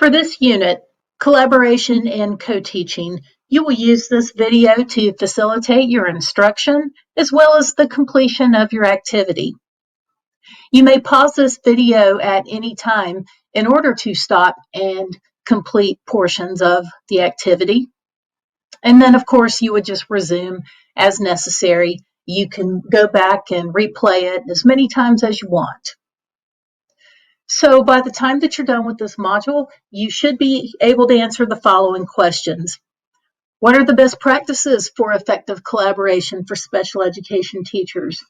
For this unit, collaboration and co-teaching, you will use this video to facilitate your instruction as well as the completion of your activity. You may pause this video at any time in order to stop and complete portions of the activity. And then, of course, you would just resume as necessary. You can go back and replay it as many times as you want. So by the time that you're done with this module, you should be able to answer the following questions. What are the best practices for effective collaboration for special education teachers?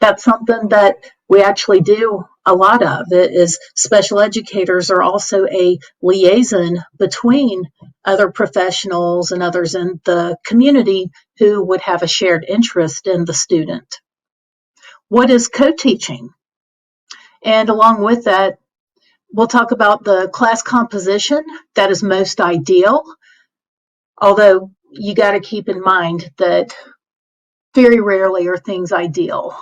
That's something that we actually do a lot of. It is special educators are also a liaison between other professionals and others in the community who would have a shared interest in the student. What is co-teaching? And along with that, we'll talk about the class composition that is most ideal, although you got to keep in mind that very rarely are things ideal.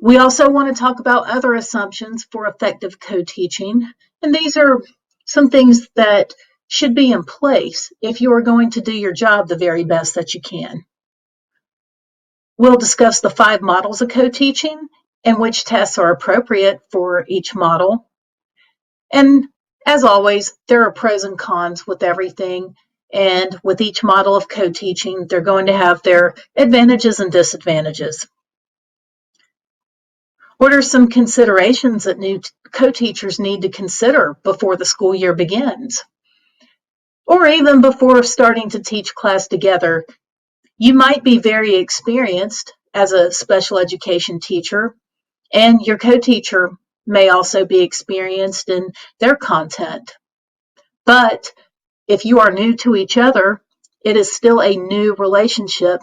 We also want to talk about other assumptions for effective co-teaching, and these are some things that should be in place if you are going to do your job the very best that you can. We'll discuss the 5 models of co-teaching and which tests are appropriate for each model. And as always, there are pros and cons with everything, and with each model of co-teaching, they're going to have their advantages and disadvantages. What are some considerations that new co-teachers need to consider before the school year begins? Or even before starting to teach class together? You might be very experienced as a special education teacher, and your co-teacher may also be experienced in their content. But if you are new to each other, it is still a new relationship.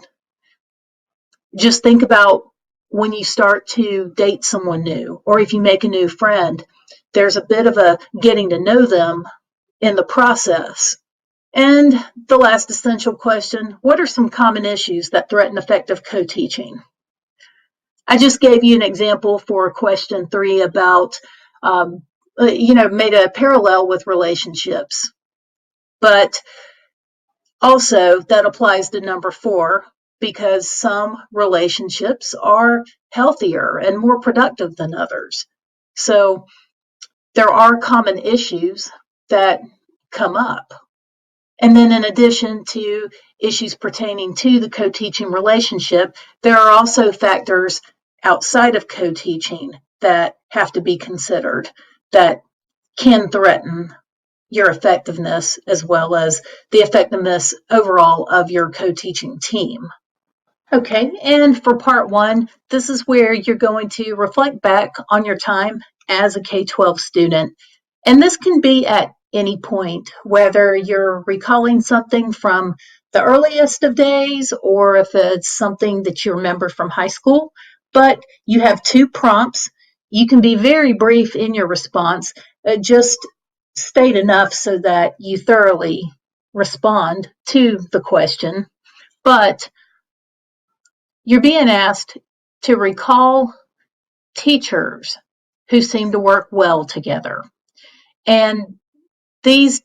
Just think about when you start to date someone new, or if you make a new friend, there's a bit of a getting to know them in the process. And the last essential question, what are some common issues that threaten effective co-teaching? I just gave you an example for question 3 about, made a parallel with relationships. But also that applies to number 4, because some relationships are healthier and more productive than others. So there are common issues that come up. And then in addition to issues pertaining to the co-teaching relationship, there are also factors outside of co-teaching that have to be considered that can threaten your effectiveness as well as the effectiveness overall of your co-teaching team. Okay, and for part 1, this is where you're going to reflect back on your time as a K-12 student. And this can be at any point, whether you're recalling something from the earliest of days or if it's something that you remember from high school. But you have 2 prompts. You can be very brief in your response. Just state enough so that you thoroughly respond to the question. But you're being asked to recall teachers who seem to work well together. And these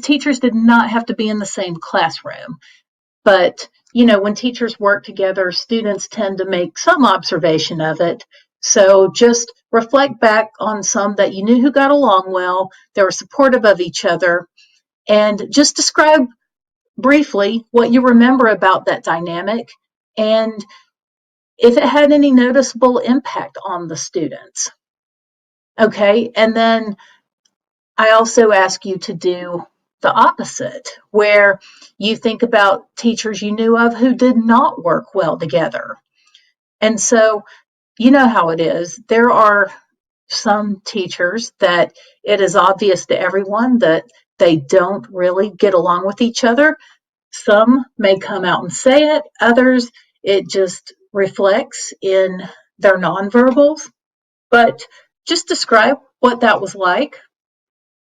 teachers did not have to be in the same classroom. But, when teachers work together, students tend to make some observation of it. So just reflect back on some that you knew who got along well, they were supportive of each other, and just describe briefly what you remember about that dynamic and if it had any noticeable impact on the students. Okay, and then I also ask you to do the opposite, where you think about teachers you knew of who did not work well together. And so, you know how it is. There are some teachers that it is obvious to everyone that they don't really get along with each other. Some may come out and say it, others, it just reflects in their nonverbals. But just describe what that was like.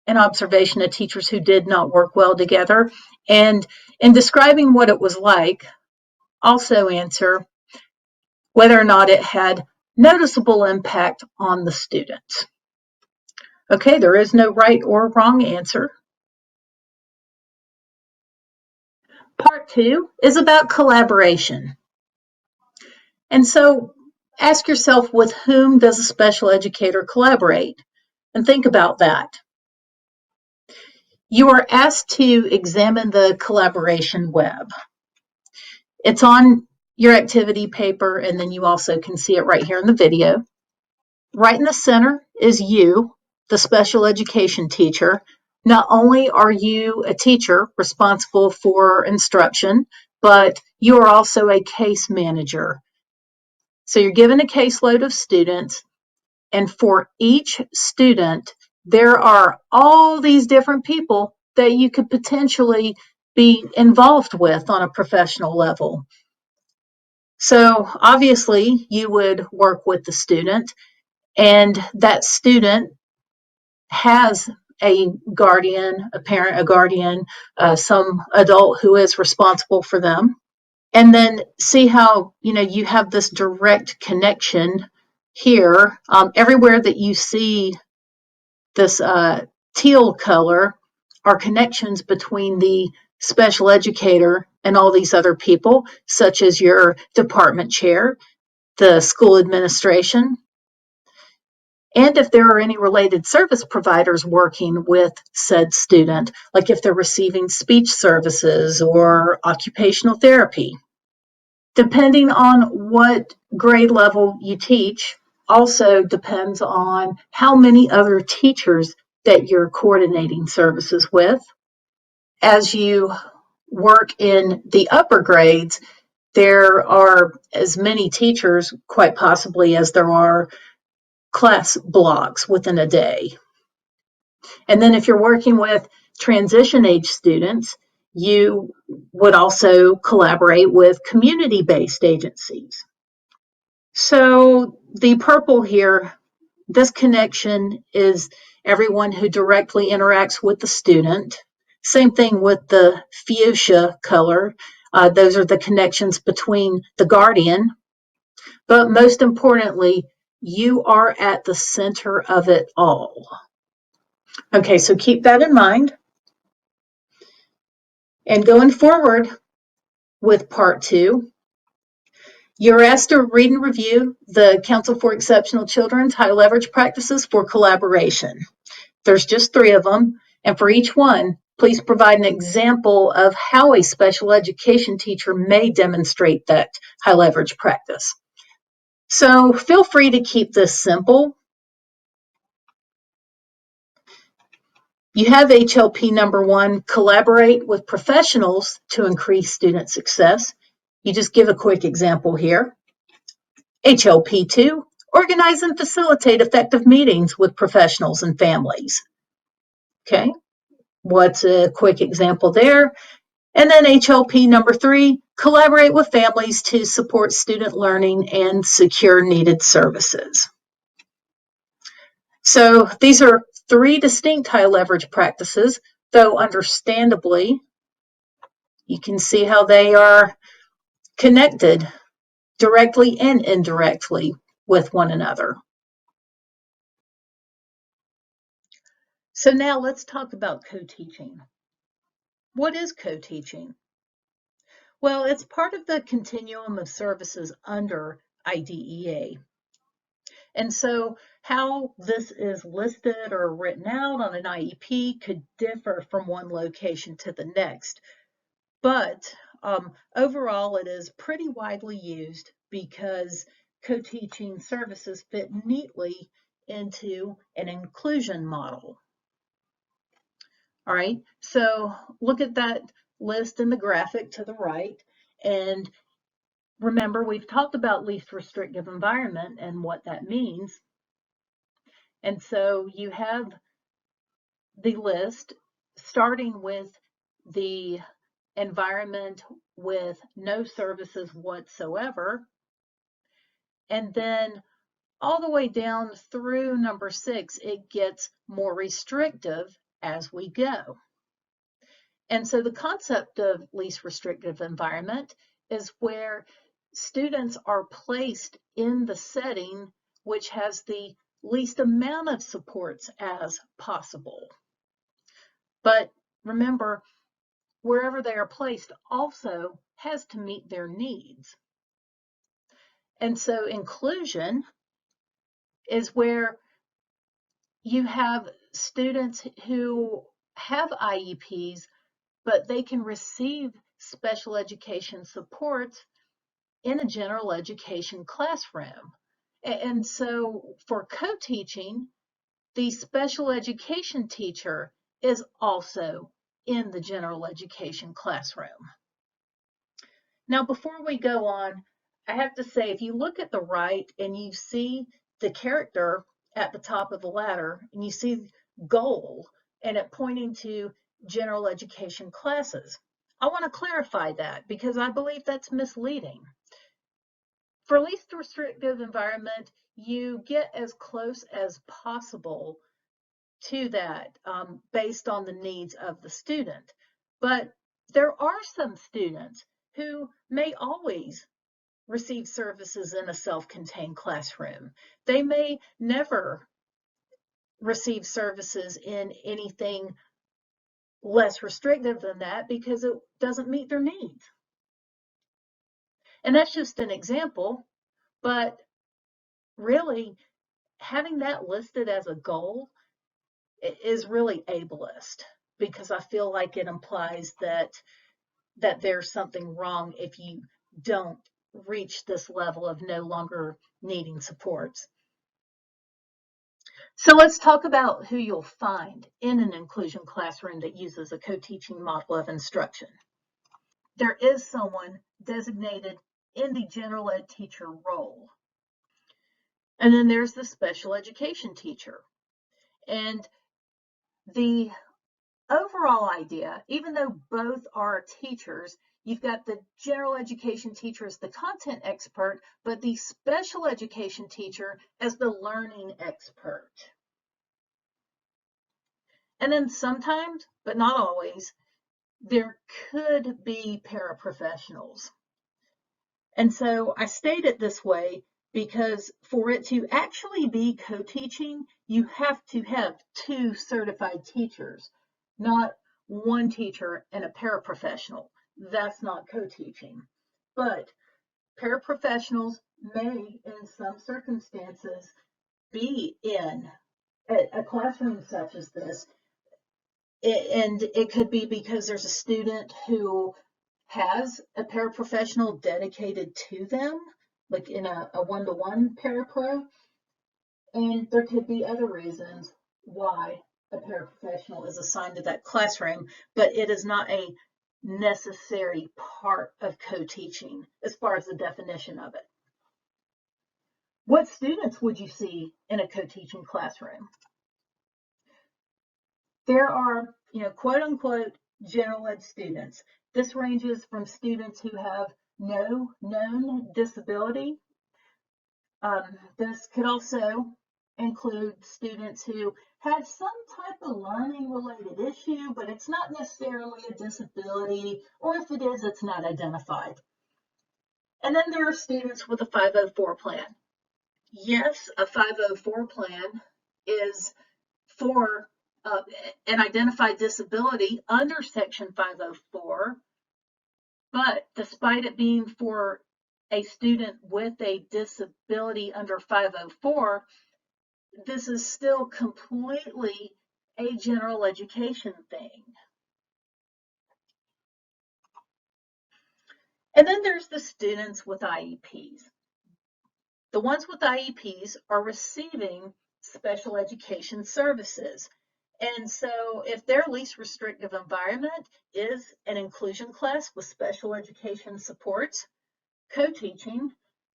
An observation of teachers who did not work well together. And in describing what it was like, also answer whether or not it had noticeable impact on the students. Okay, there is no right or wrong answer. Part 2 is about collaboration. And so ask yourself, with whom does a special educator collaborate? And think about that. You are asked to examine the collaboration web. It's on your activity paper, and then you also can see it right here in the video. Right in the center is you, the special education teacher. Not only are you a teacher responsible for instruction, but you are also a case manager. So you're given a caseload of students, and for each student, there are all these different people that you could potentially be involved with on a professional level. So obviously, you would work with the student, and that student has a guardian, a parent, a guardian, some adult who is responsible for them. And then see how, you have this direct connection here. Everywhere that you see this teal color are connections between the special educator and all these other people, such as your department chair, the school administration, and if there are any related service providers working with said student, like if they're receiving speech services or occupational therapy. Depending on what grade level you teach, also depends on how many other teachers that you're coordinating services with. As you work in the upper grades, there are as many teachers, quite possibly, as there are class blocks within a day. And then if you're working with transition age students, you would also collaborate with community-based agencies. So the purple here, this connection is everyone who directly interacts with the student. Same thing with the fuchsia color. Those are the connections between the guardian. But most importantly, you are at the center of it all. Okay, so keep that in mind. And going forward with part 2, you're asked to read and review the Council for Exceptional Children's High Leverage Practices for Collaboration. There's just 3 of them, and for each one, please provide an example of how a special education teacher may demonstrate that high leverage practice. So feel free to keep this simple. You have HLP number 1, collaborate with professionals to increase student success. You just give a quick example here. HLP 2, organize and facilitate effective meetings with professionals and families. Okay, what's a quick example there? And then HLP number 3, collaborate with families to support student learning and secure needed services. So these are 3 distinct high leverage practices, though understandably, you can see how they are connected directly and indirectly with one another. So now let's talk about co-teaching. What is co-teaching? Well, it's part of the continuum of services under IDEA. And so how this is listed or written out on an IEP could differ from one location to the next. But overall, it is pretty widely used because co-teaching services fit neatly into an inclusion model. All right, so look at that list in the graphic to the right, and remember, we've talked about least restrictive environment and what that means. And so you have the list starting with the environment with no services whatsoever, and then all the way down through number 6, it gets more restrictive as we go. And so the concept of least restrictive environment is where students are placed in the setting which has the least amount of supports as possible. But remember, wherever they are placed also has to meet their needs. And so inclusion is where you have students who have IEPs, but they can receive special education supports in a general education classroom. And so for co-teaching, the special education teacher is also in the general education classroom. Now, before we go on, I have to say, if you look at the right and you see the character at the top of the ladder and you see goal and it pointing to general education classes, I want to clarify that because I believe that's misleading. For least restrictive environment, you get as close as possible to that based on the needs of the student. But there are some students who may always receive services in a self-contained classroom. They may never receive services in anything less restrictive than that because it doesn't meet their needs. And that's just an example, but really having that listed as a goal is really ableist because I feel like it implies that there's something wrong if you don't reach this level of no longer needing supports. So let's talk about who you'll find in an inclusion classroom that uses a co-teaching model of instruction. There is someone designated in the general ed teacher role. And then there's the special education teacher. And the overall idea, even though both are teachers, you've got the general education teacher as the content expert, but the special education teacher as the learning expert. And then sometimes, but not always, there could be paraprofessionals. And so I state it this way because for it to actually be co-teaching, you have to have 2 certified teachers, not one teacher and a paraprofessional. That's not co-teaching. But paraprofessionals may, in some circumstances, be in a classroom such as this. And it could be because there's a student who has a paraprofessional dedicated to them, like in a one-to-one parapro. And there could be other reasons why a paraprofessional is assigned to that classroom, but it is not a necessary part of co-teaching as far as the definition of it. What students would you see in a co-teaching classroom? There are, quote unquote, general ed students. This ranges from students who have no known disability. This could also include students who have some type of learning related issue, but it's not necessarily a disability, or if it is, it's not identified. And then there are students with a 504 plan. Yes, a 504 plan is for an identified disability under Section 504, but despite it being for a student with a disability under 504, this is still completely a general education thing. And then there's the students with IEPs. The ones with IEPs are receiving special education services. And so if their least restrictive environment is an inclusion class with special education supports, co-teaching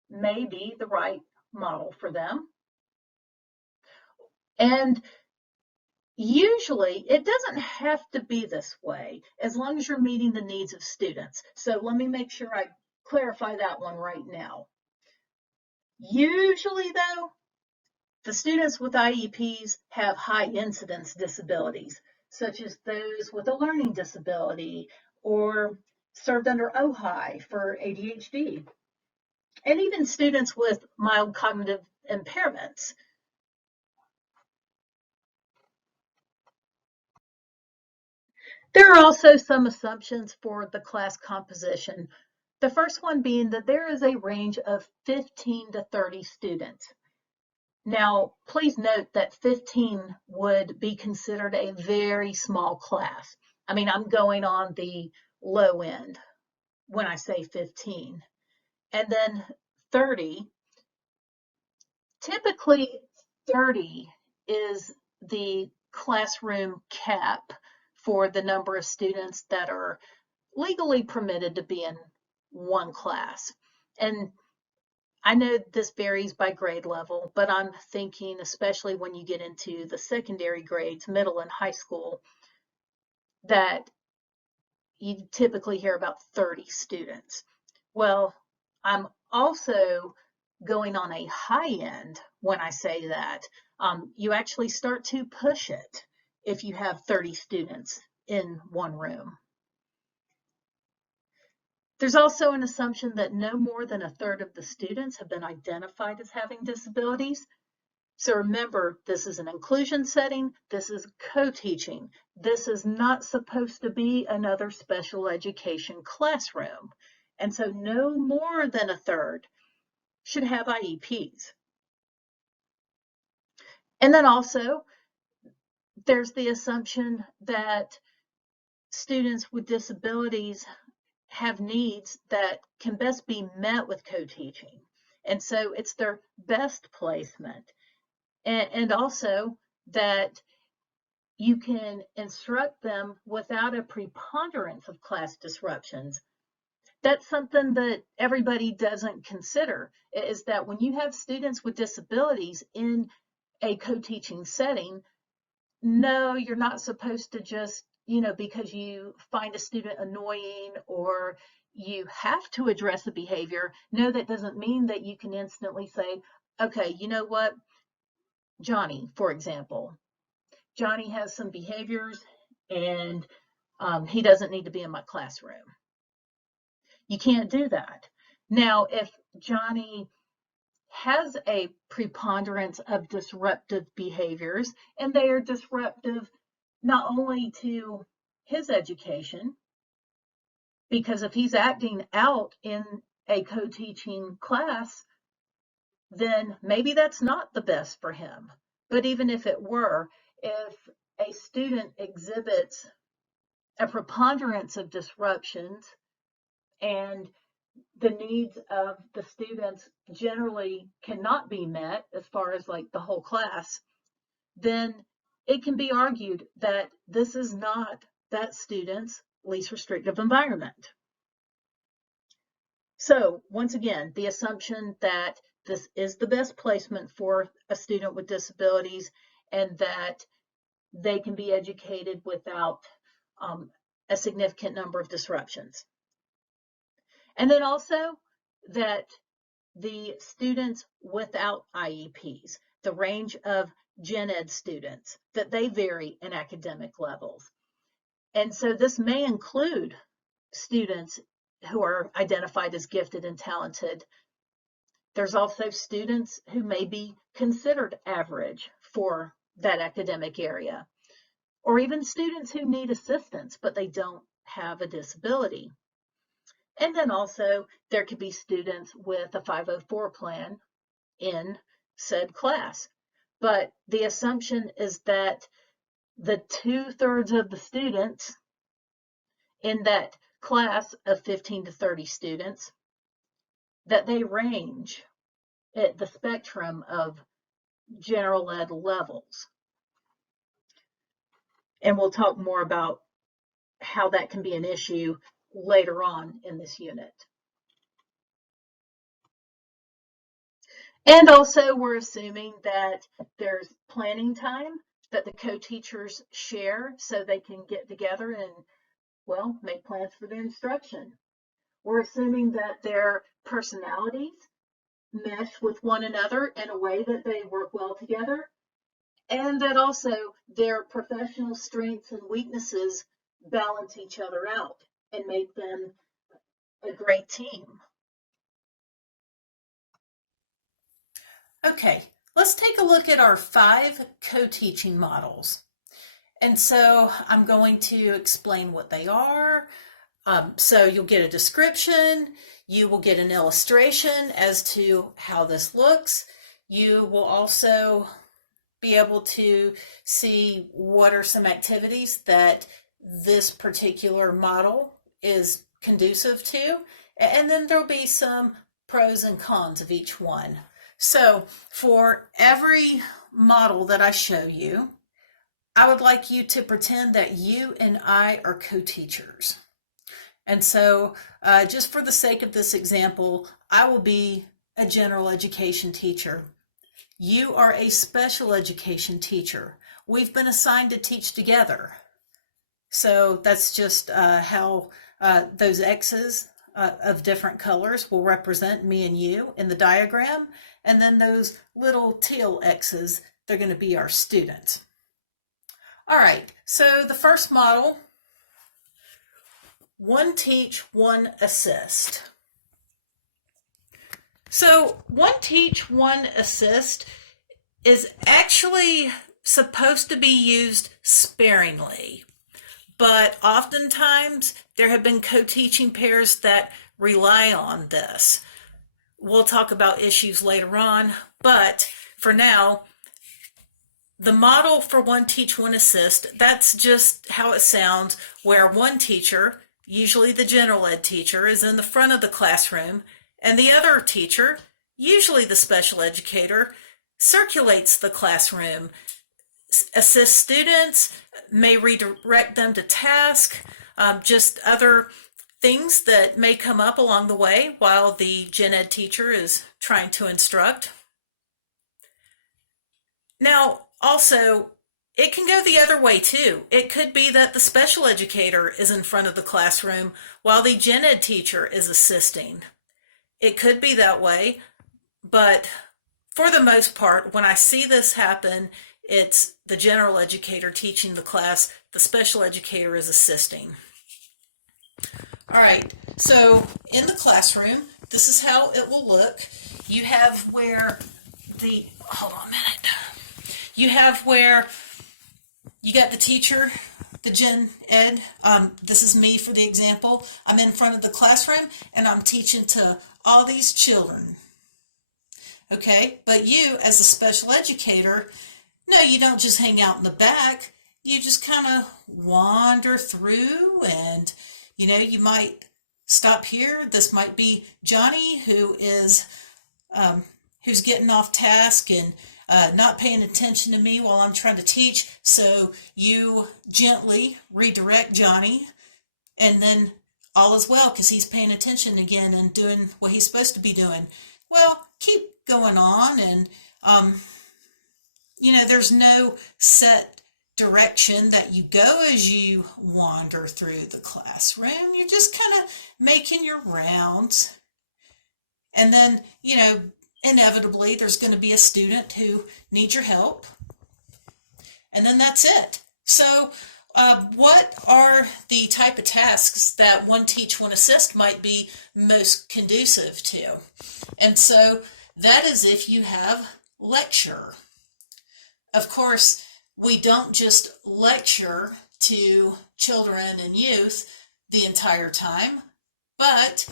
may be the right model for them. And usually it doesn't have to be this way as long as you're meeting the needs of students. So let me make sure I clarify that one right now. Usually though, the students with IEPs have high incidence disabilities, such as those with a learning disability or served under OHI for ADHD, and even students with mild cognitive impairments. There are also some assumptions for the class composition. The first one being that there is a range of 15 to 30 students. Now, please note that 15 would be considered a very small class. I mean, I'm going on the low end when I say 15. And then 30, typically 30 is the classroom cap for the number of students that are legally permitted to be in one class. And I know this varies by grade level, but I'm thinking, especially when you get into the secondary grades, middle and high school, that you typically hear about 30 students. Well, I'm also going on a high end when I say that. You actually start to push it if you have 30 students in one room. There's also an assumption that no more than a third of the students have been identified as having disabilities. So remember, this is an inclusion setting, this is co-teaching. This is not supposed to be another special education classroom. And so no more than a third should have IEPs. And then also, there's the assumption that students with disabilities have needs that can best be met with co-teaching. And so it's their best placement. And also that you can instruct them without a preponderance of class disruptions. That's something that everybody doesn't consider, is that when you have students with disabilities in a co-teaching setting, no, you're not supposed to just, because you find a student annoying or you have to address the behavior. No, that doesn't mean that you can instantly say, okay, you know what, Johnny, for example, Johnny has some behaviors and he doesn't need to be in my classroom. You can't do that. Now, if Johnny has a preponderance of disruptive behaviors and they are disruptive not only to his education, because if he's acting out in a co-teaching class, then maybe that's not the best for him. But even if it were, if a student exhibits a preponderance of disruptions and the needs of the students generally cannot be met as far as like the whole class, then it can be argued that this is not that student's least restrictive environment. So once again, the assumption that this is the best placement for a student with disabilities and that they can be educated without a significant number of disruptions. And then also that the students without IEPs, the range of gen ed students, that they vary in academic levels. And so this may include students who are identified as gifted and talented. There's also students who may be considered average for that academic area, or even students who need assistance, but they don't have a disability. And then also there could be students with a 504 plan in said class. But the assumption is that the 2/3 of the students in that class of 15 to 30 students, that they range at the spectrum of general ed levels. And we'll talk more about how that can be an issue later on in this unit. And also we're assuming that there's planning time that the co-teachers share so they can get together and, well, make plans for their instruction. We're assuming that their personalities mesh with one another in a way that they work well together, and that also their professional strengths and weaknesses balance each other out and make them a great team. Okay, let's take a look at our 5 co-teaching models. And so I'm going to explain what they are. So you'll get a description, you will get an illustration as to how this looks. You will also be able to see what are some activities that this particular model is conducive to. And then there'll be some pros and cons of each one. So for every model that I show you, I would like you to pretend that you and I are co-teachers. And so just for the sake of this example, I will be a general education teacher. You are a special education teacher. We've been assigned to teach together. So that's just how those X's of different colors will represent me and you in the diagram. And then those little teal X's, they're going to be our students. All right, so the first model, one teach, one assist. So one teach, one assist is actually supposed to be used sparingly, but oftentimes there have been co-teaching pairs that rely on this. We'll talk about issues later on, but for now, the model for one teach, one assist, that's just how it sounds, where one teacher, usually the general ed teacher, is in the front of the classroom, and the other teacher, usually the special educator, circulates the classroom, assists students, may redirect them to task, just other things that may come up along the way while the gen ed teacher is trying to instruct. Now, also, it can go the other way too. It could be that the special educator is in front of the classroom while the gen ed teacher is assisting. It could be that way, but for the most part, when I see this happen, it's the general educator teaching the class, the special educator is assisting. All right, so in the classroom, this is how it will look. You have where the, hold on a minute. You have where you got the teacher, the gen ed. This is me for the example. I'm in front of the classroom and I'm teaching to all these children. Okay, but you as a special educator, no, you don't just hang out in the back. You just kind of wander through and, you know, you might stop here. This might be Johnny who is, who's getting off task and not paying attention to me while I'm trying to teach. So you gently redirect Johnny and then all is well because he's paying attention again and doing what he's supposed to be doing. Well, keep going on and, you know, there's no set direction that you go as you wander through the classroom. You're just kind of making your rounds. And then, you know, inevitably there's going to be a student who needs your help. And then that's it. So what are the type of tasks that one teach, one assist might be most conducive to? And so that is if you have lecture. Of course, we don't just lecture to children and youth the entire time, but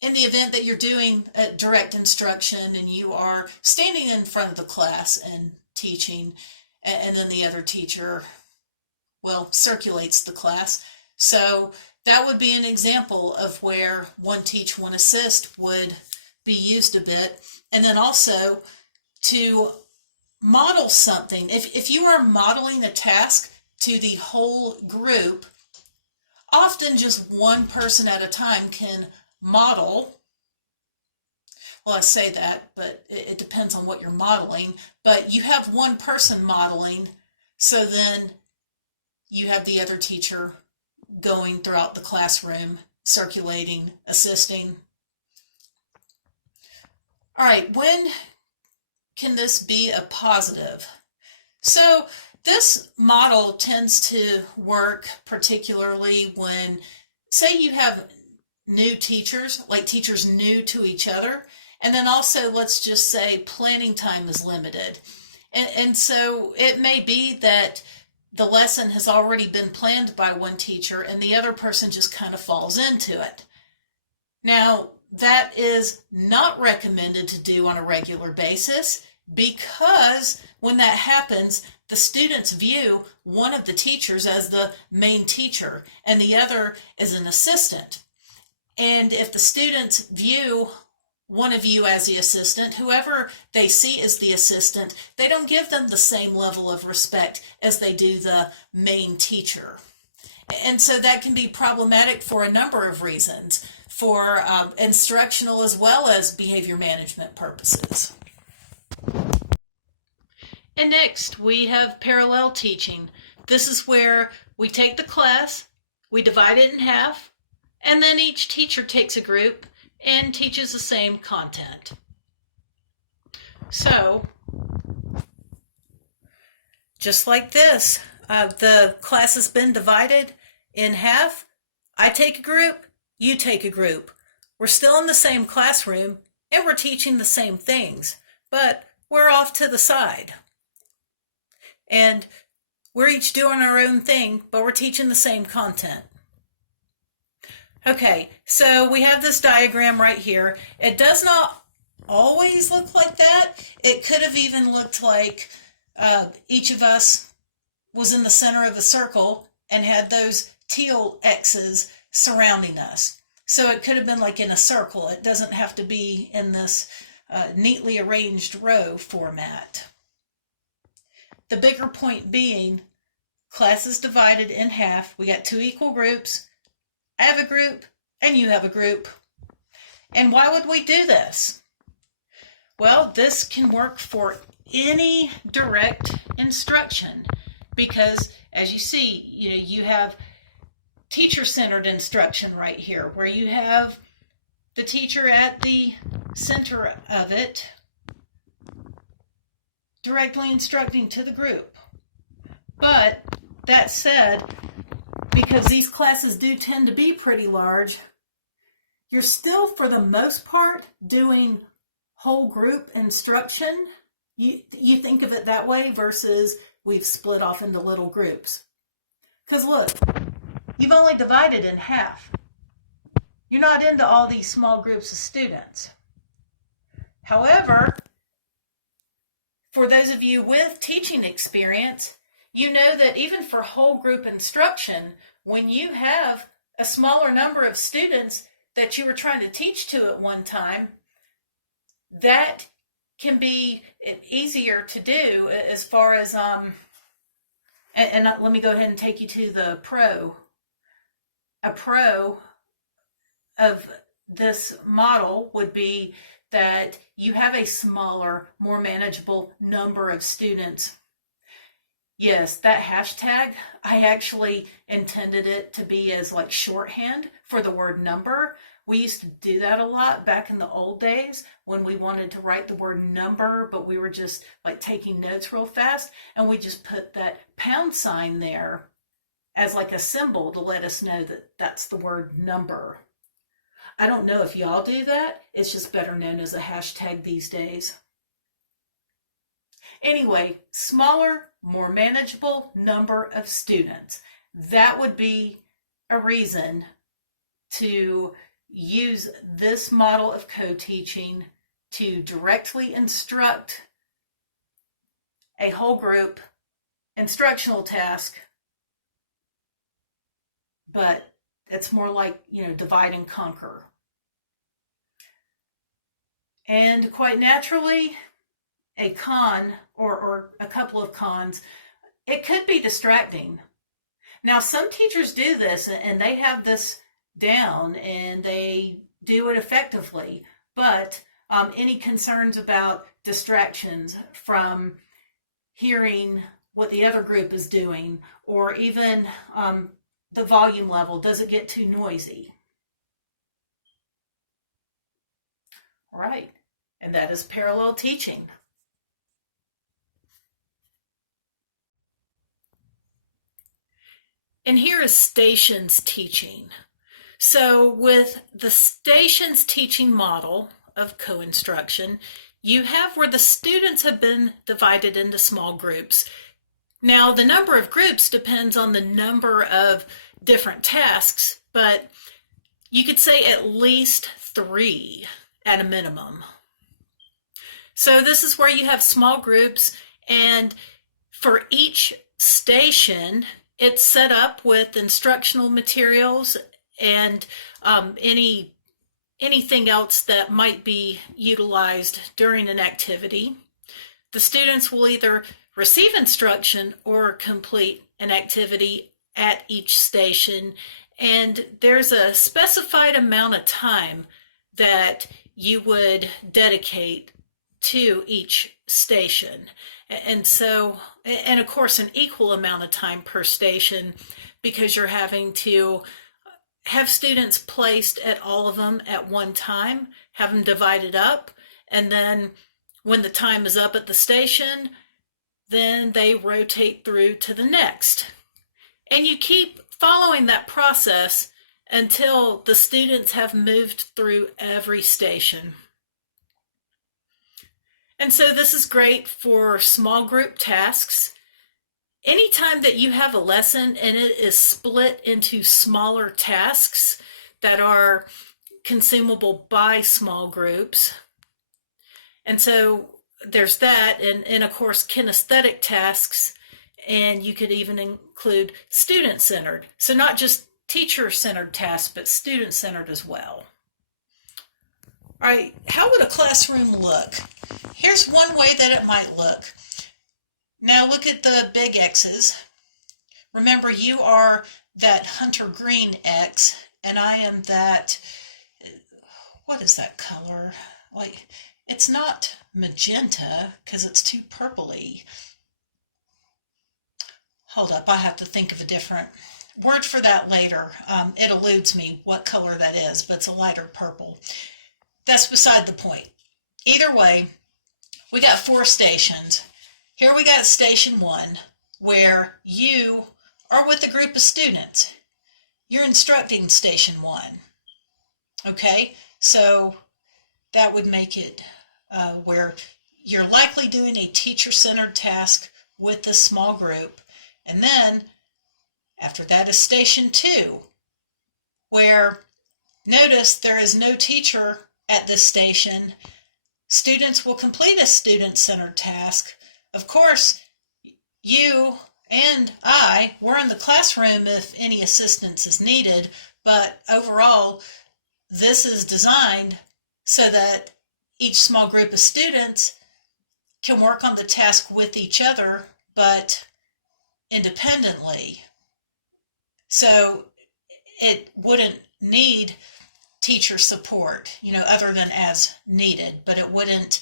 in the event that you're doing direct instruction and you are standing in front of the class and teaching, and then the other teacher, well, circulates the class. So that would be an example of where one teach, one assist would be used a bit. And then also to model something. If you are modeling a task to the whole group, often just one person at a time can model. Well, I say that, but it depends on what you're modeling. But you have one person modeling, so then you have the other teacher going throughout the classroom, circulating, assisting. All right, when can this be a positive? So this model tends to work particularly when, say you have new teachers, like teachers new to each other, and then also let's just say planning time is limited. And so it may be that the lesson has already been planned by one teacher and the other person just kind of falls into it. Now, that is not recommended to do on a regular basis because when that happens, the students view one of the teachers as the main teacher and the other as an assistant. And if the students view one of you as the assistant, whoever they see as the assistant, they don't give them the same level of respect as they do the main teacher. And so that can be problematic for a number of reasons, for instructional as well as behavior management purposes. And next, we have parallel teaching. This is where we take the class, we divide it in half, and then each teacher takes a group and teaches the same content. So, just like this, the class has been divided in half. I take a group, you take a group. We're still in the same classroom and we're teaching the same things, but we're off to the side. And we're each doing our own thing, but we're teaching the same content. Okay, so we have this diagram right here. It does not always look like that. It could have even looked like each of us was in the center of a circle and had those teal X's surrounding us. So it could have been like in a circle. It doesn't have to be in this neatly arranged row format. The bigger point being, class is divided in half. We got two equal groups. I have a group and you have a group. And why would we do this? Well, this can work for any direct instruction because as you see, you have teacher-centered instruction right here where you have the teacher at the center of it directly instructing to the group. But that said, because these classes do tend to be pretty large, you're still, for the most part, doing whole group instruction. You think of it that way versus we've split off into little groups. Because look, you've only divided in half. You're not into all these small groups of students. However, for those of you with teaching experience, you know that even for whole group instruction, when you have a smaller number of students that you were trying to teach to at one time, that can be easier to do as far as, and let me go ahead and take you to the pro. A pro of this model would be that you have a smaller, more manageable number of students. Yes, that hashtag, I actually intended it to be as like shorthand for the word number. We used to do that a lot back in the old days when we wanted to write the word number, but we were just like taking notes real fast, and we just put that pound sign there as like a symbol to let us know that that's the word number. I don't know if y'all do that. It's just better known as a hashtag these days. Anyway, smaller, more manageable number of students. That would be a reason to use this model of co-teaching to directly instruct a whole group instructional task, but it's more like, divide and conquer. And quite naturally, a con or a couple of cons, it could be distracting. Now, some teachers do this and they have this down and they do it effectively, but any concerns about distractions from hearing what the other group is doing, or even the volume level, does it get too noisy? All right, and that is parallel teaching. And here is stations teaching. So with the stations teaching model of co-instruction, you have where the students have been divided into small groups. Now, the number of groups depends on the number of different tasks, but you could say at least 3 at a minimum. So this is where you have small groups, and for each station, it's set up with instructional materials and anything else that might be utilized during an activity. The students will either receive instruction or complete an activity at each station, and there's a specified amount of time that you would dedicate to each station. And so, and of course, an equal amount of time per station, because you're having to have students placed at all of them at one time, have them divided up, and then when the time is up at the station, then they rotate through to the next. And you keep following that process until the students have moved through every station. And so this is great for small group tasks. Anytime that you have a lesson and it is split into smaller tasks that are consumable by small groups. And so there's that, and of course kinesthetic tasks, and you could even include student-centered. So not just teacher-centered tasks, but student-centered as well. All right, how would a classroom look? Here's one way that it might look. Now look at the big X's. Remember, you are that hunter green X, and I am that, what is that color? Like, it's not magenta because it's too purpley. Hold up, I have to think of a different word for that later. It eludes me what color that is, but it's a lighter purple. That's beside the point. Either way, we got 4 stations. Here we got station 1, where you are with a group of students. You're instructing station 1. Okay, so that would make it where you're likely doing a teacher-centered task with this small group. And then after that is station 2, where notice there is no teacher at this station. Students will complete a student-centered task. Of course, you and I, we're in the classroom if any assistance is needed, but overall, this is designed so that each small group of students can work on the task with each other, but independently. So it wouldn't need teacher support, other than as needed, but it wouldn't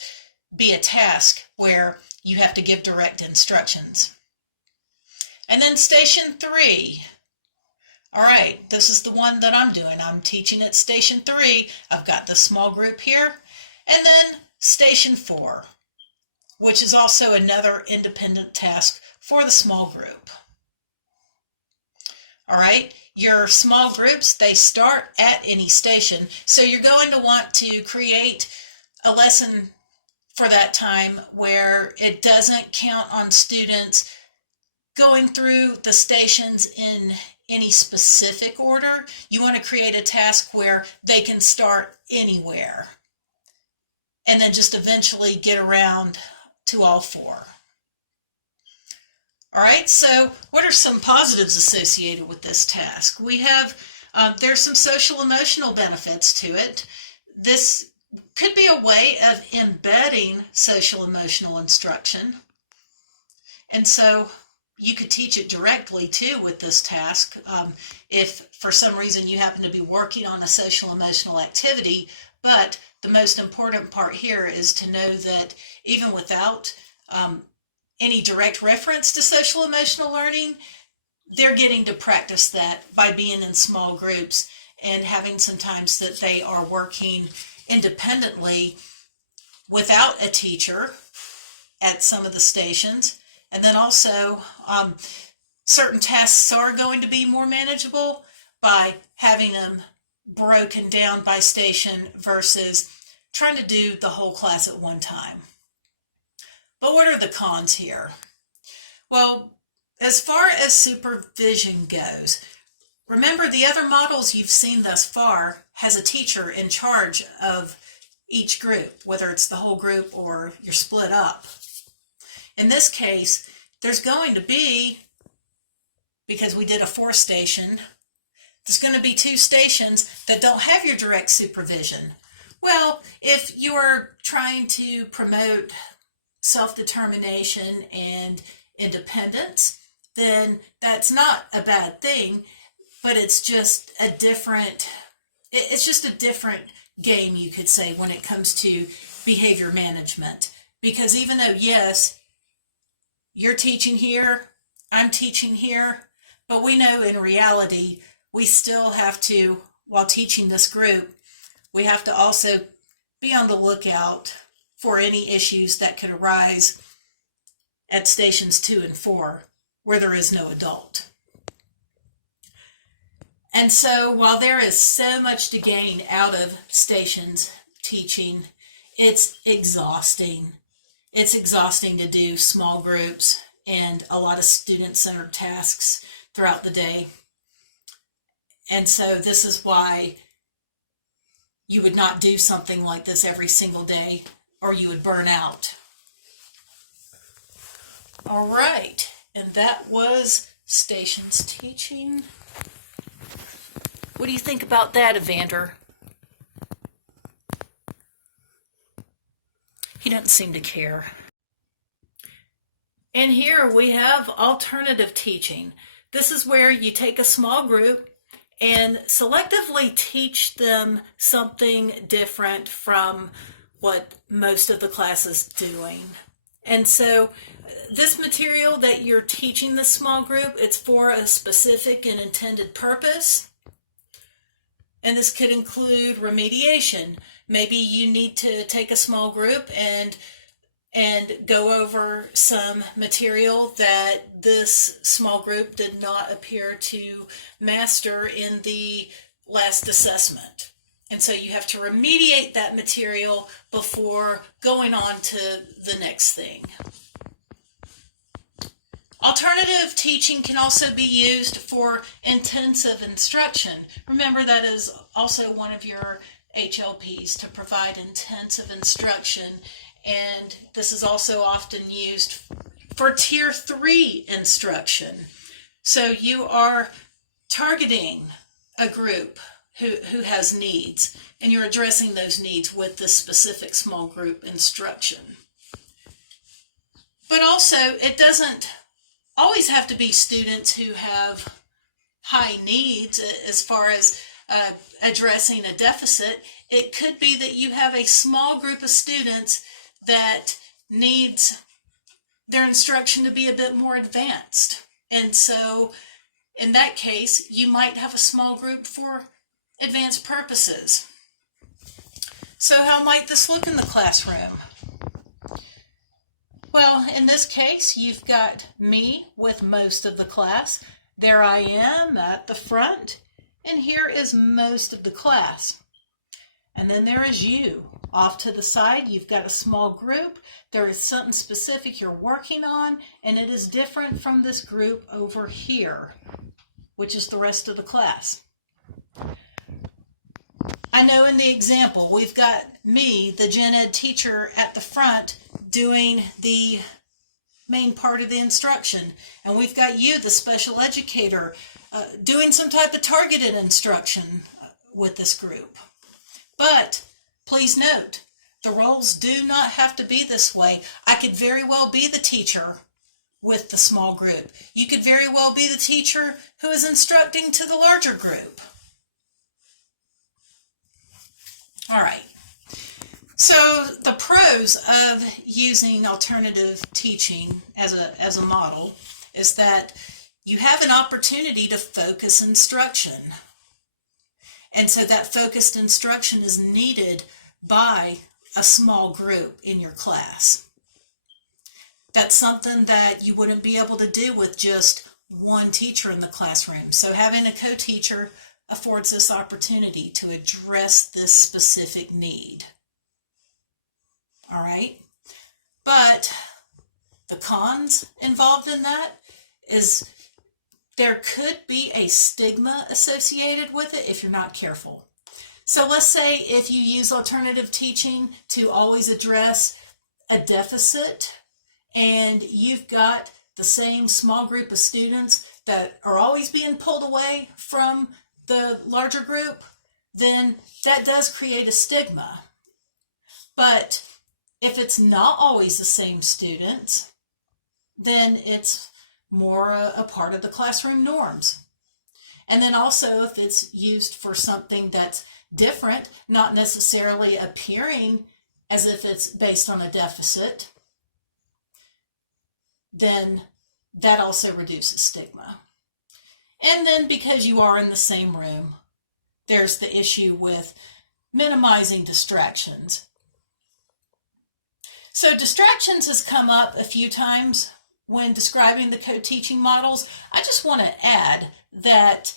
be a task where you have to give direct instructions. And then station 3. All right, this is the one that I'm doing. I'm teaching at station 3. I've got the small group here. And then station 4, which is also another independent task for the small group. All right, your small groups, they start at any station. So you're going to want to create a lesson for that time where it doesn't count on students going through the stations in any specific order. You want to create a task where they can start anywhere and then just eventually get around to all 4. All right, so what are some positives associated with this task? We have, there's some social emotional benefits to it. This could be a way of embedding social emotional instruction. And so you could teach it directly too with this task. If for some reason you happen to be working on a social emotional activity, but the most important part here is to know that even without any direct reference to social emotional learning, they're getting to practice that by being in small groups and having some times that they are working independently without a teacher at some of the stations. And then also certain tasks are going to be more manageable by having them broken down by station versus trying to do the whole class at one time. But what are the cons here? Well, As far as supervision goes, remember the other models you've seen thus far has a teacher in charge of each group, whether it's the whole group or you're split up. In this case, there's going to be, because we did a 4-station, there's going to be 2 stations that don't have your direct supervision. Well, if you're trying to promote self-determination and independence, then that's not a bad thing, but it's just a different game, you could say, when it comes to behavior management. Because even though, yes, you're teaching here, I'm teaching here, but we know in reality, we still have to, while teaching this group, we have to also be on the lookout for any issues that could arise at stations 2 and 4 where there is no adult. And so while there is so much to gain out of stations teaching, it's exhausting. It's exhausting to do small groups and a lot of student-centered tasks throughout the day. And so this is why you would not do something like this every single day, or you would burn out. All right, and that was stations teaching. What do you think about that, Evander? He doesn't seem to care. And here we have alternative teaching. This is where you take a small group and selectively teach them something different from what most of the class is doing. And so this material that you're teaching this small group, it's for a specific and intended purpose. And this could include remediation. Maybe you need to take a small group and go over some material that this small group did not appear to master in the last assessment. And so you have to remediate that material before going on to the next thing. Alternative teaching can also be used for intensive instruction. Remember, that is also one of your HLPs, to provide intensive instruction. And this is also often used for Tier 3 instruction. So you are targeting a group who has needs, and you're addressing those needs with this specific small group instruction. But also, it doesn't always have to be students who have high needs as far as addressing a deficit. It could be that you have a small group of students that needs their instruction to be a bit more advanced. And so in that case, you might have a small group for advanced purposes. So how might this look in the classroom? Well, in this case, you've got me with most of the class. There I am at the front, and here is most of the class. And then there is you. Off to the side, you've got a small group. There is something specific you're working on, and it is different from this group over here, which is the rest of the class. I know in the example, we've got me, the gen ed teacher, at the front doing the main part of the instruction. And we've got you, the special educator, doing some type of targeted instruction with this group. But please note, the roles do not have to be this way. I could very well be the teacher with the small group. You could very well be the teacher who is instructing to the larger group. All right. So the pros of using alternative teaching as a model is that you have an opportunity to focus instruction. And so that focused instruction is needed by a small group in your class. That's something that you wouldn't be able to do with just one teacher in the classroom. So having a co-teacher affords this opportunity to address this specific need. All right, but the cons involved in that is there could be a stigma associated with it if you're not careful. So let's say if you use alternative teaching to always address a deficit, and you've got the same small group of students that are always being pulled away from the larger group, then that does create a stigma. But if it's not always the same students, then it's more a part of the classroom norms. And then also if it's used for something that's different, not necessarily appearing as if it's based on a deficit, then that also reduces stigma. And then because you are in the same room, there's the issue with minimizing distractions. So distractions has come up a few times when describing the co-teaching models. I just want to add that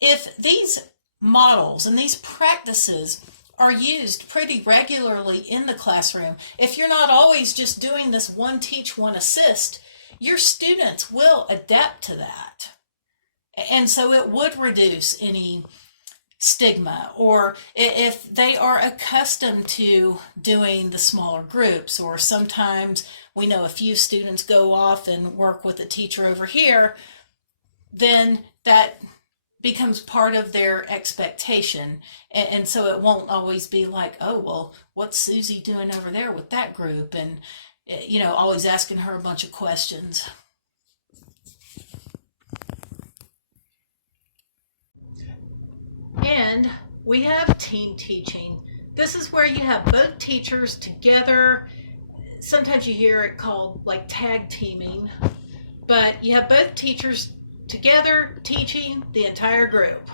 if these models and these practices are used pretty regularly in the classroom, if you're not always just doing this one teach, one assist, your students will adapt to that. And so it would reduce any stigma, or if they are accustomed to doing the smaller groups, or sometimes we know a few students go off and work with a teacher over here, then that becomes part of their expectation. And so it won't always be like, oh, well, what's Susie doing over there with that group? And, always asking her a bunch of questions. And we have team teaching. This is where you have both teachers together. Sometimes you hear it called like tag teaming, but you have both teachers together teaching the entire group.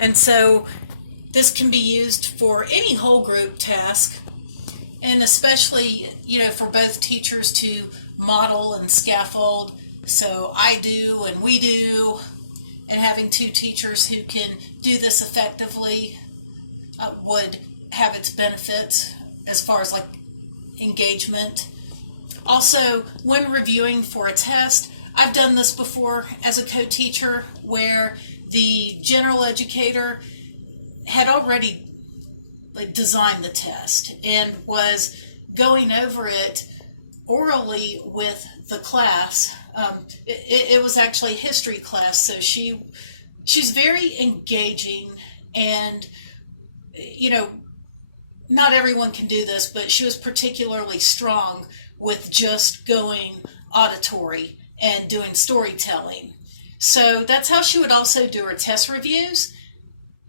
And so this can be used for any whole group task, and especially, for both teachers to model and scaffold. So I do and we do, and having two teachers who can do this effectively would have its benefits as far as like engagement. Also, when reviewing for a test, I've done this before as a co-teacher where the general educator had already designed the test and was going over it orally with the class. It was actually a history class, so she's very engaging, and not everyone can do this, but she was particularly strong with just going auditory and doing storytelling. So that's how she would also do her test reviews.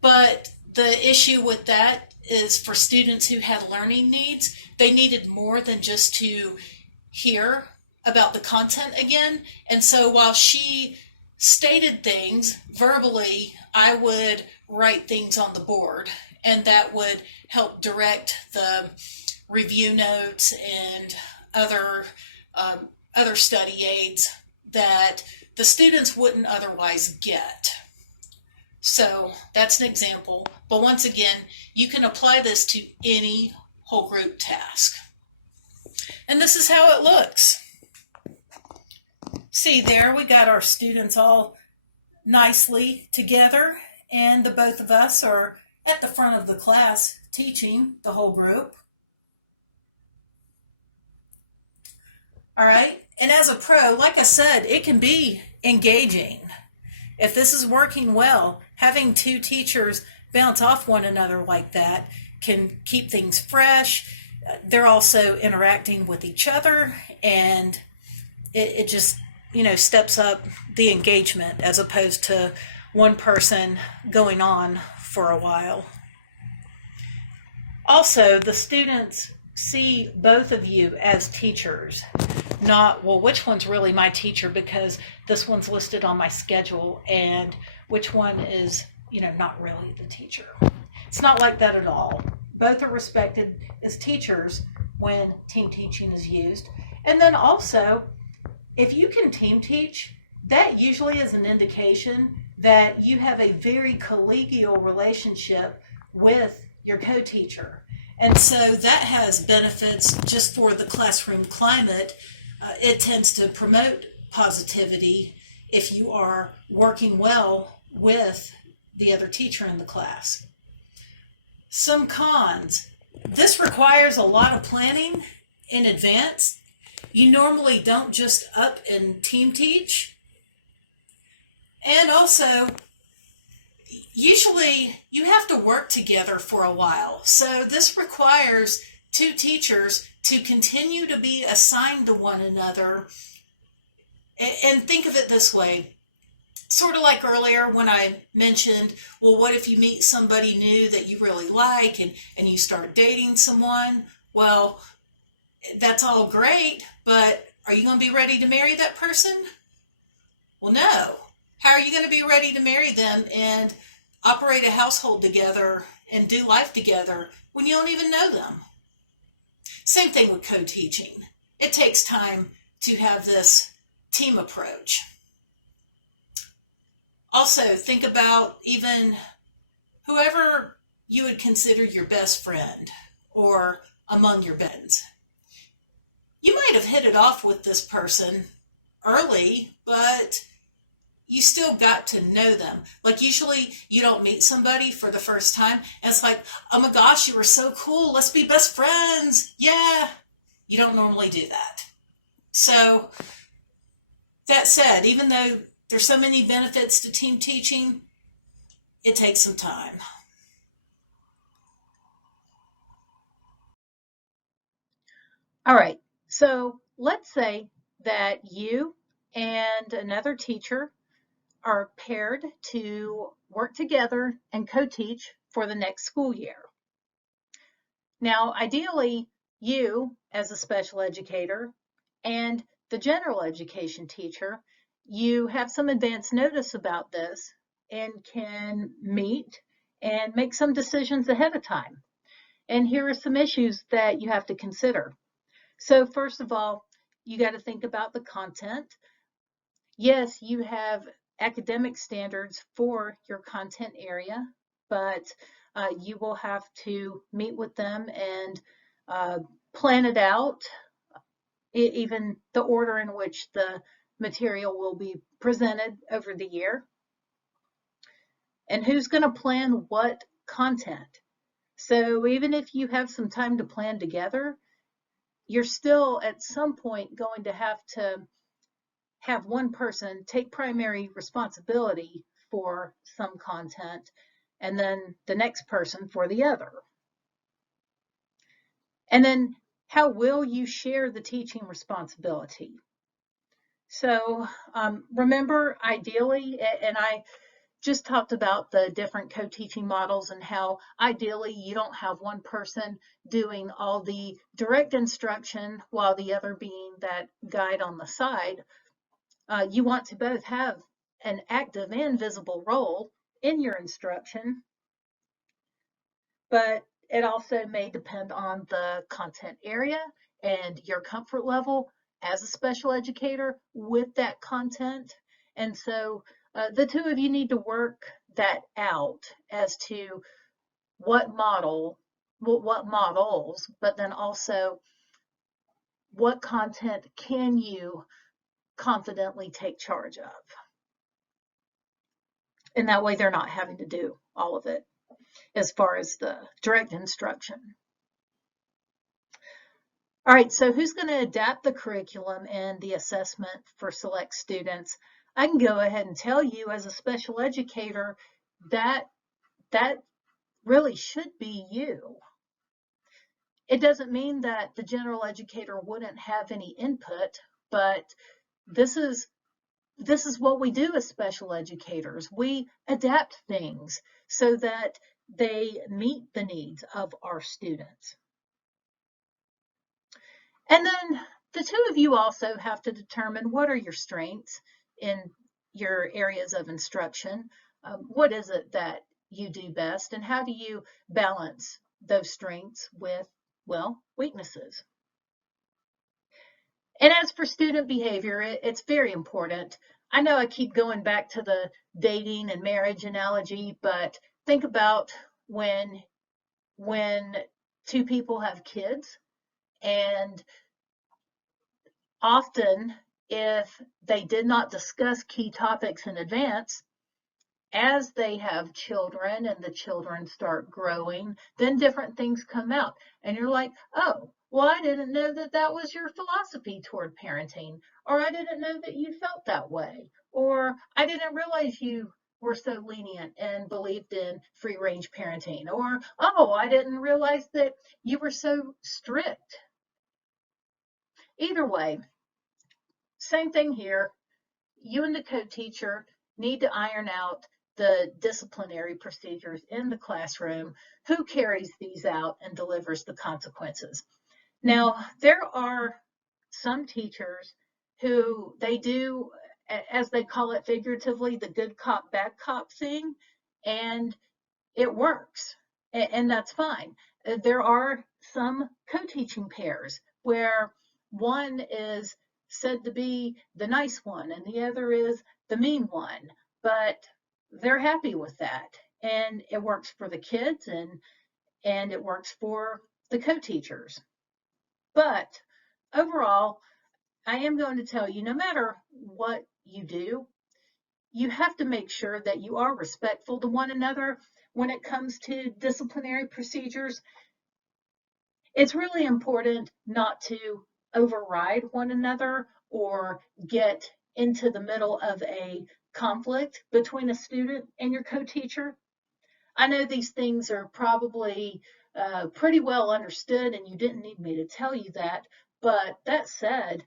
But the issue with that is for students who had learning needs, they needed more than just to hear about the content again. And so while she stated things verbally, I would write things on the board, and that would help direct the review notes and other study aids that the students wouldn't otherwise get. So that's an example. But once again, you can apply this to any whole group task. And this is how it looks. See there, we got our students all nicely together, and the both of us are at the front of the class teaching the whole group. All right, and as a pro, like I said, it can be engaging. If this is working well, having two teachers bounce off one another like that can keep things fresh. They're also interacting with each other, and it just, steps up the engagement as opposed to one person going on for a while. Also, the students see both of you as teachers, not, well, which one's really my teacher because this one's listed on my schedule, and which one is, not really the teacher. It's not like that at all. Both are respected as teachers when team teaching is used. And then also, if you can team teach, that usually is an indication that you have a very collegial relationship with your co-teacher. And so that has benefits just for the classroom climate. It tends to promote positivity if you are working well with the other teacher in the class. Some cons. This requires a lot of planning in advance. You normally don't just up and team teach. And also, usually you have to work together for a while. So this requires two teachers to continue to be assigned to one another. And think of it this way, sort of like earlier when I mentioned, well, what if you meet somebody new that you really like and you start dating someone? Well, that's all great, but are you going to be ready to marry that person? Well, no. How are you going to be ready to marry them and operate a household together and do life together when you don't even know them? Same thing with co-teaching. It takes time to have this team approach. Also, think about even whoever you would consider your best friend or among your friends. You might have hit it off with this person early, but you still got to know them. Like usually you don't meet somebody for the first time and it's like, oh my gosh, you were so cool. Let's be best friends. Yeah. You don't normally do that. So that said, even though there's so many benefits to team teaching, it takes some time. All right, so let's say that you and another teacher are paired to work together and co-teach for the next school year. Now, ideally, you as a special educator and the general education teacher, you have some advance notice about this and can meet and make some decisions ahead of time. And here are some issues that you have to consider. So first of all, you got to think about the content. Yes, you have academic standards for your content area, but you will have to meet with them and plan it out, even the order in which the material will be presented over the year. And who's going to plan what content? So even if you have some time to plan together, you're still at some point going to have one person take primary responsibility for some content and then the next person for the other. And then how will you share the teaching responsibility? So remember, ideally, and I just talked about the different co-teaching models and how ideally you don't have one person doing all the direct instruction while the other being that guide on the side. You want to both have an active and visible role in your instruction, but it also may depend on the content area and your comfort level as a special educator with that content. And so the two of you need to work that out as to what models, but then also what content can you confidently take charge of. And that way they're not having to do all of it as far as the direct instruction. All right, so who's going to adapt the curriculum and the assessment for select students? I can go ahead and tell you as a special educator that really should be you. It doesn't mean that the general educator wouldn't have any input, but this is what we do as special educators. We adapt things so that they meet the needs of our students. And then the two of you also have to determine what are your strengths in your areas of instruction. What is it that you do best, and how do you balance those strengths with, well, weaknesses? And as for student behavior, it's very important. I know I keep going back to the dating and marriage analogy, but think about when two people have kids, and often if they did not discuss key topics in advance, as they have children and the children start growing, then different things come out. And you're like, oh, well, I didn't know that that was your philosophy toward parenting, or I didn't know that you felt that way, or I didn't realize you were so lenient and believed in free range parenting, or, oh, I didn't realize that you were so strict. Either way, same thing here. You and the co-teacher need to iron out the disciplinary procedures in the classroom, who carries these out and delivers the consequences. Now, there are some teachers who they do, as they call it figuratively, the good cop, bad cop thing, and it works, and that's fine. There are some co-teaching pairs where one is said to be the nice one and the other is the mean one, but they're happy with that, and it works for the kids and it works for the co-teachers. But overall, I am going to tell you, no matter what you do, you have to make sure that you are respectful to one another when it comes to disciplinary procedures. It's really important not to override one another or get into the middle of a conflict between a student and your co-teacher. I know these things are probably pretty well understood and you didn't need me to tell you that, but that said,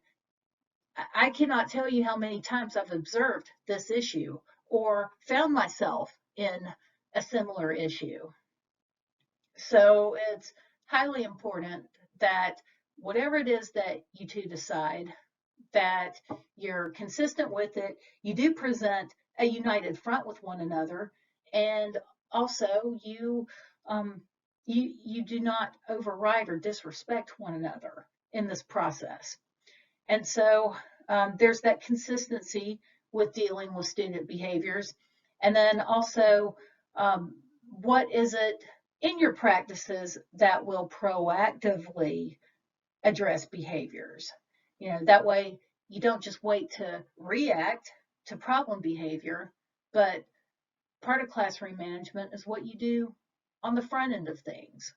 I cannot tell you how many times I've observed this issue or found myself in a similar issue. So it's highly important that whatever it is that you two decide, that you're consistent with it, you do present a united front with one another, and also you do not override or disrespect one another in this process. And so there's that consistency with dealing with student behaviors. And then also, what is it in your practices that will proactively address behaviors? You know, that way you don't just wait to react to problem behavior, but part of classroom management is what you do on the front end of things.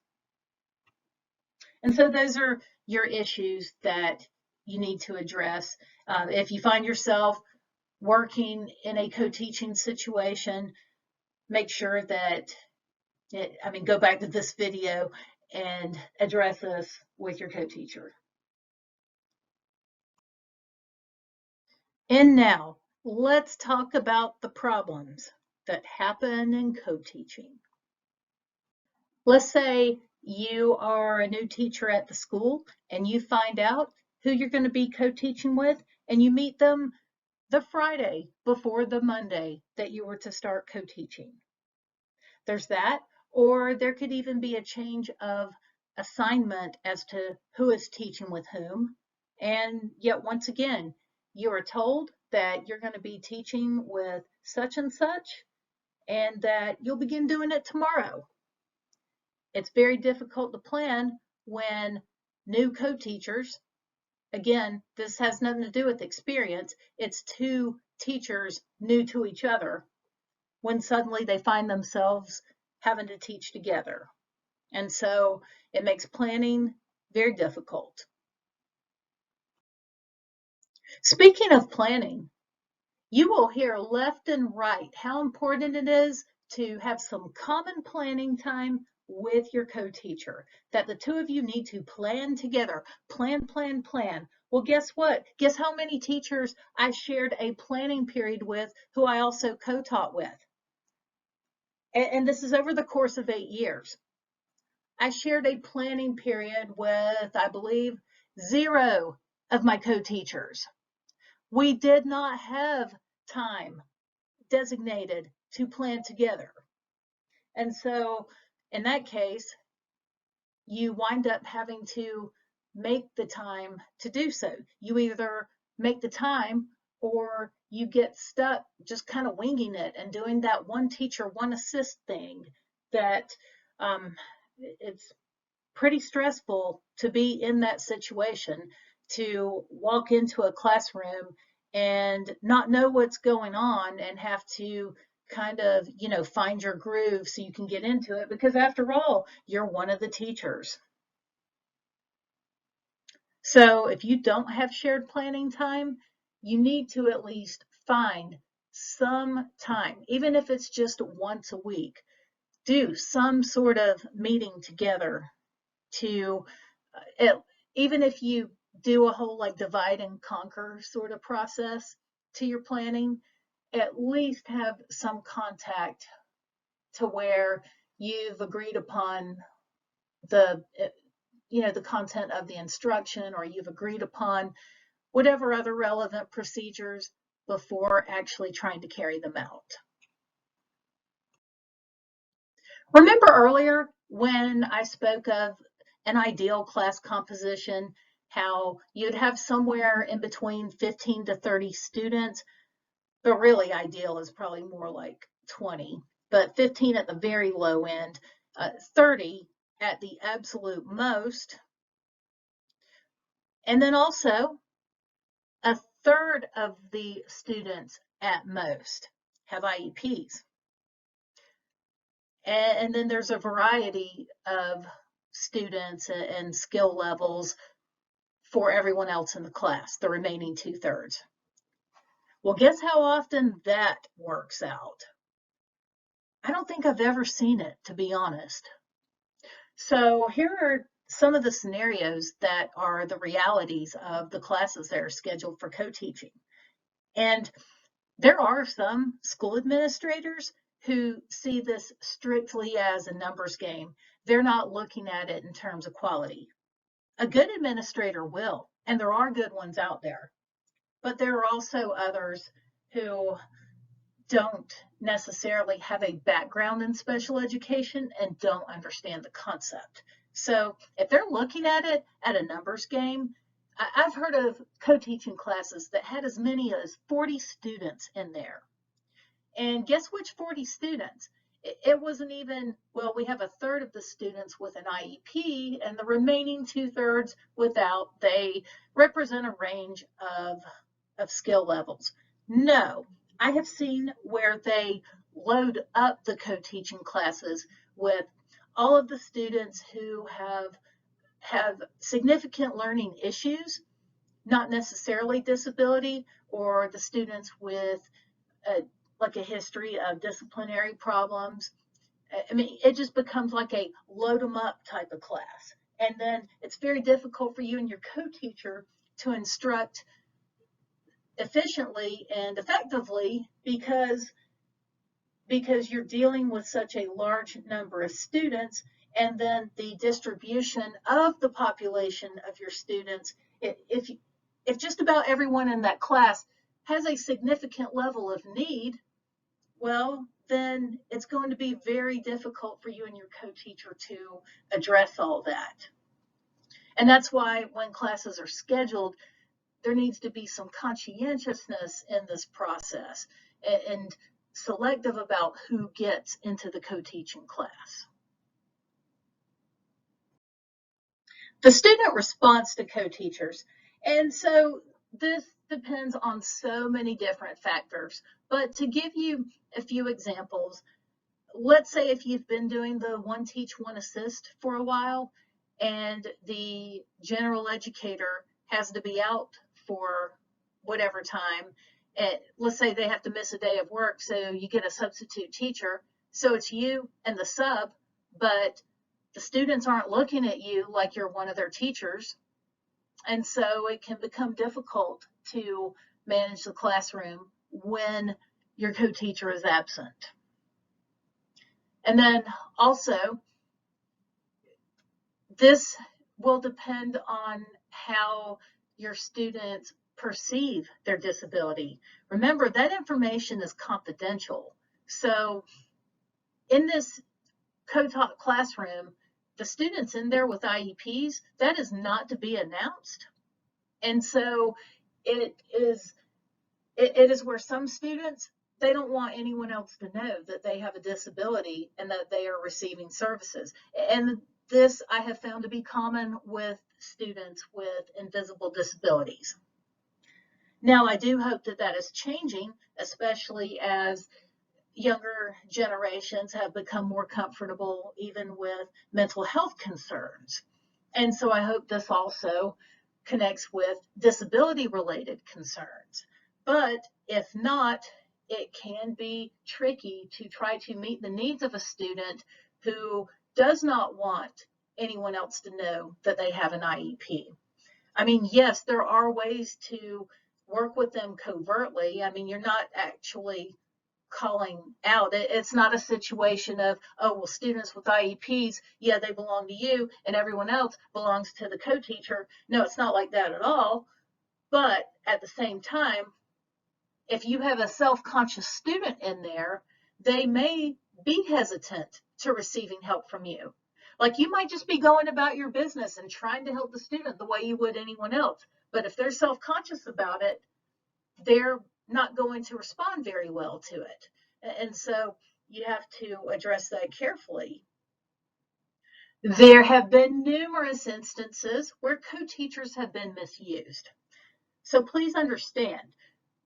And so those are your issues that you need to address. If you find yourself working in a co-teaching situation, make sure that, go back to this video and address this with your co-teacher. And now, let's talk about the problems that happen in co-teaching. Let's say you are a new teacher at the school and you find out who you're going to be co-teaching with, and you meet them the Friday before the Monday that you were to start co-teaching. There's that, or there could even be a change of assignment as to who is teaching with whom. And yet, once again, you are told that you're going to be teaching with such and such, and that you'll begin doing it tomorrow. It's very difficult to plan when new co-teachers, again, this has nothing to do with experience, it's two teachers new to each other, when suddenly they find themselves having to teach together. And so it makes planning very difficult. Speaking of planning, you will hear left and right how important it is to have some common planning time with your co-teacher, that the two of you need to plan together. Plan. Well, guess what? Guess how many teachers I shared a planning period with who I also co-taught with? And this is over the course of 8 years. I shared a planning period with, I believe, 0 of my co-teachers. We did not have time designated to plan together. And so in that case, you wind up having to make the time to do so. You either make the time or you get stuck just kind of winging it and doing that one teacher, one assist thing that it's pretty stressful to be in that situation, to walk into a classroom and not know what's going on and have to kind of, find your groove so you can get into it, because after all, you're one of the teachers. So if you don't have shared planning time, you need to at least find some time, even if it's just once a week, do some sort of meeting together to, even if you do a whole like divide and conquer sort of process to your planning, at least have some contact to where you've agreed upon the the content of the instruction, or you've agreed upon whatever other relevant procedures before actually trying to carry them out. Remember earlier when I spoke of an ideal class composition, how you'd have somewhere in between 15 to 30 students, but really ideal is probably more like 20, but 15 at the very low end, 30 at the absolute most. And then also a third of the students at most have IEPs. And then there's a variety of students and skill levels for everyone else in the class, the remaining 2/3. Well, guess how often that works out? I don't think I've ever seen it, to be honest. So here are some of the scenarios that are the realities of the classes that are scheduled for co-teaching. And there are some school administrators who see this strictly as a numbers game. They're not looking at it in terms of quality. A good administrator will, and there are good ones out there. But there are also others who don't necessarily have a background in special education and don't understand the concept. So if they're looking at it at a numbers game, I've heard of co-teaching classes that had as many as 40 students in there. And guess which 40 students? It wasn't even, well, we have a third of the students with an IEP and the remaining 2/3 without. They represent a range of skill levels. No, I have seen where they load up the co-teaching classes with all of the students who have significant learning issues, not necessarily disability, or the students with like a history of disciplinary problems. I mean, it just becomes like a load them up type of class. And then it's very difficult for you and your co-teacher to instruct efficiently and effectively because you're dealing with such a large number of students, and then the distribution of the population of your students. If just about everyone in that class has a significant level of need, well, then it's going to be very difficult for you and your co-teacher to address all that. And that's why when classes are scheduled, there needs to be some conscientiousness in this process and selective about who gets into the co-teaching class. The student response to co-teachers. And so this depends on so many different factors. But to give you a few examples, let's say if you've been doing the one teach, one assist for a while, and the general educator has to be out for whatever time. Let's say they have to miss a day of work, so you get a substitute teacher. So it's you and the sub, but the students aren't looking at you like you're one of their teachers. And so it can become difficult to manage the classroom when your co-teacher is absent. And then also, this will depend on how your students perceive their disability. Remember, that information is confidential. So in this co-taught classroom, the students in there with IEPs, that is not to be announced. And so it is where some students, they don't want anyone else to know that they have a disability and that they are receiving services. And this I have found to be common with students with invisible disabilities. Now, I do hope that that is changing, especially as younger generations have become more comfortable even with mental health concerns. And so I hope this also connects with disability related concerns. But if not, it can be tricky to try to meet the needs of a student who does not want anyone else to know that they have an IEP. I mean, yes, there are ways to work with them covertly. I mean, you're not actually calling out. It's not a situation of, oh, well, students with IEPs, yeah, they belong to you and everyone else belongs to the co-teacher. No, it's not like that at all. But at the same time, if you have a self-conscious student in there, they may be hesitant to receiving help from you. Like you might just be going about your business and trying to help the student the way you would anyone else. But if they're self-conscious about it, they're not going to respond very well to it. And so you have to address that carefully. There have been numerous instances where co-teachers have been misused. So please understand,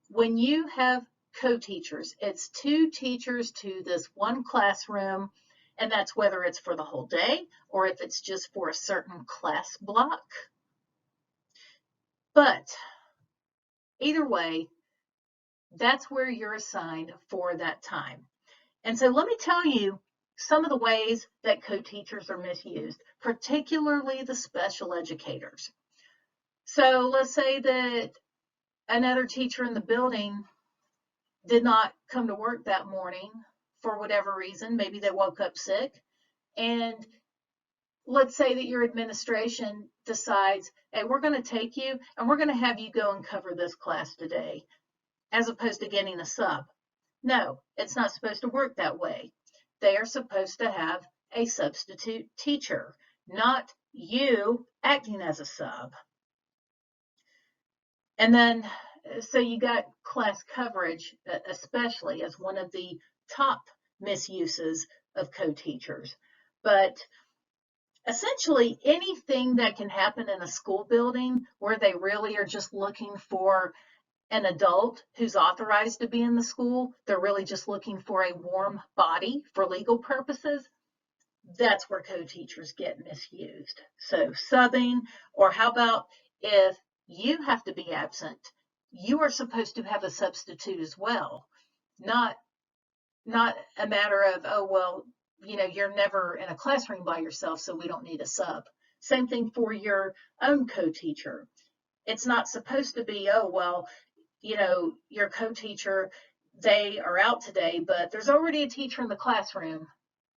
when you have co-teachers, it's 2 teachers to this one classroom, and that's whether it's for the whole day or if it's just for a certain class block. But either way, that's where you're assigned for that time. And so let me tell you some of the ways that co-teachers are misused, particularly the special educators. So let's say that another teacher in the building did not come to work that morning for whatever reason. Maybe they woke up sick. And let's say that your administration decides, hey, we're going to take you and we're going to have you go and cover this class today, as opposed to getting a sub. No, it's not supposed to work that way. They are supposed to have a substitute teacher, not you acting as a sub. And then, so you got class coverage, especially as one of the top misuses of co-teachers. But essentially, anything that can happen in a school building where they really are just looking for an adult who's authorized to be in the school, they're really just looking for a warm body for legal purposes, that's where co-teachers get misused. So subbing, or how about if you have to be absent, you are supposed to have a substitute as well, not a matter of, oh, well, you're never in a classroom by yourself, so we don't need a sub. Same thing for your own co-teacher. It's not supposed to be, oh, well, your co-teacher, they are out today, but there's already a teacher in the classroom.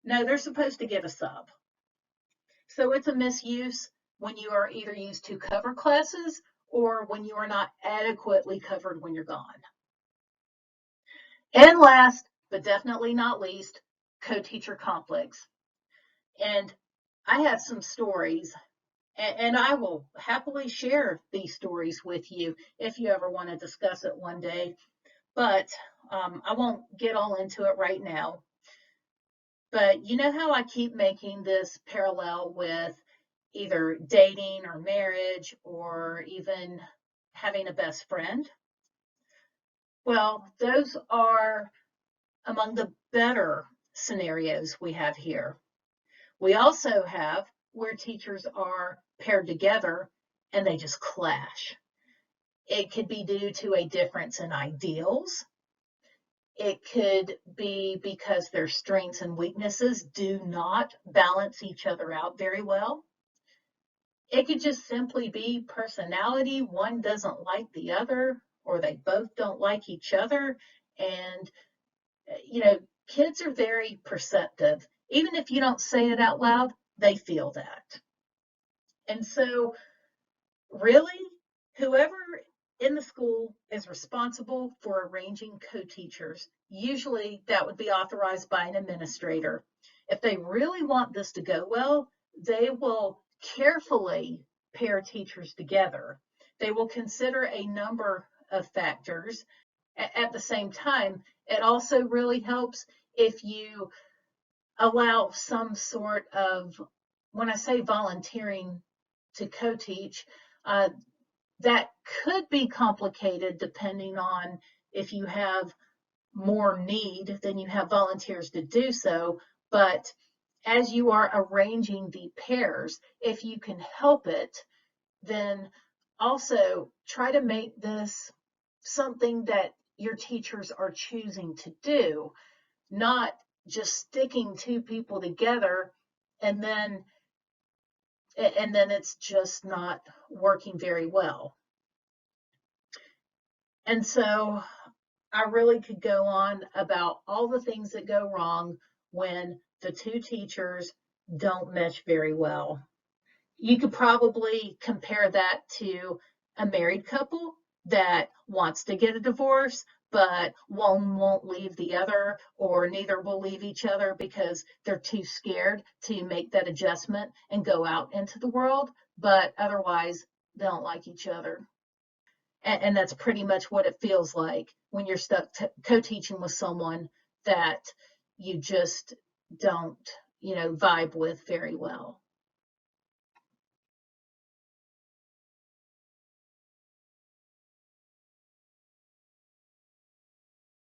No, they're supposed to get a sub. So it's a misuse when you are either used to cover classes or when you are not adequately covered when you're gone. And last, but definitely not least, co-teacher conflicts. And I have some stories, and I will happily share these stories with you if you ever want to discuss it one day. But I won't get all into it right now. But you know how I keep making this parallel with either dating or marriage or even having a best friend? Well, those are among the better scenarios we have here. We also have where teachers are paired together and they just clash. It could be due to a difference in ideals. It could be because their strengths and weaknesses do not balance each other out very well. It could just simply be personality. One doesn't like the other, or they both don't like each other. And, kids are very perceptive. Even if you don't say it out loud, they feel that. And so, really, whoever in the school is responsible for arranging co-teachers, usually that would be authorized by an administrator. If they really want this to go well, they will carefully pair teachers together. They will consider a number of factors. At the same time, it also really helps if you allow some sort of when I say volunteering to co-teach, that could be complicated depending on if you have more need than you have volunteers to do so. But as you are arranging the pairs, if you can help it, then also try to make this something that your teachers are choosing to do, not just sticking two people together and then it's just not working very well. And so I really could go on about all the things that go wrong when the two teachers don't mesh very well. You could probably compare that to a married couple that wants to get a divorce, but one won't leave the other, or neither will leave each other because they're too scared to make that adjustment and go out into the world, but otherwise they don't like each other. And that's pretty much what it feels like when you're stuck co-teaching with someone that you just don't, vibe with very well.